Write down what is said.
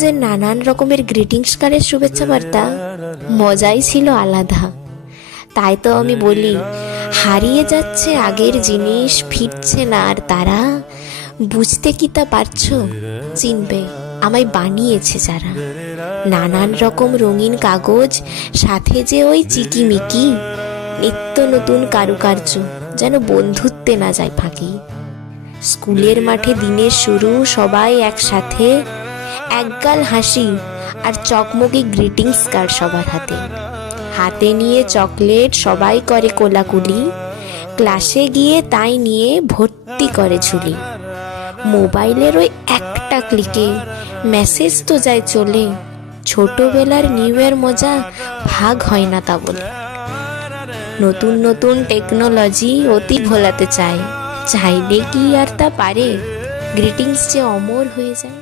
যে নানান রকমের গ্রিটিংস কার্ডের শুভেচ্ছা বার্তা, মজাই ছিল আলাদা। তাই তো আমি বলি, হারিয়ে যাচ্ছে আগের জিনিস, ফিরছে না আর তারা। বুঝতে কি তা পারছো? চিনবে আমায় বানিয়েছে যারা। নানান রকম রঙিন কাগজ, সাথে যে ওই চিকিমিকি নিত্য নতুন কারুকার্য, যেন বন্ধুত্বে না যায় ফাঁকি। স্কুলের মাঠে দিনের শুরু, সবাই একসাথে, একগাল হাসি আর চকমকি গ্রিটিংস কার্ড সবার হাতে। হাতে নিয়ে চকলেট সবাই করে কোলাকুলি, ক্লাসে গিয়ে তাই নিয়ে ভর্তি করে ঝুলি। মোবাইলের ওই একটা ক্লিকে মেসেজ তো যায় চলে, ছোটবেলার নিউ ইয়ার মজা ভাগ হয় না তা বলে। নতুন নতুন টেকনোলজি অতি ভোলাতে চায়, চাইলে কি আর তা পারে? গ্রিটিংস যে অমর হয়ে যায়।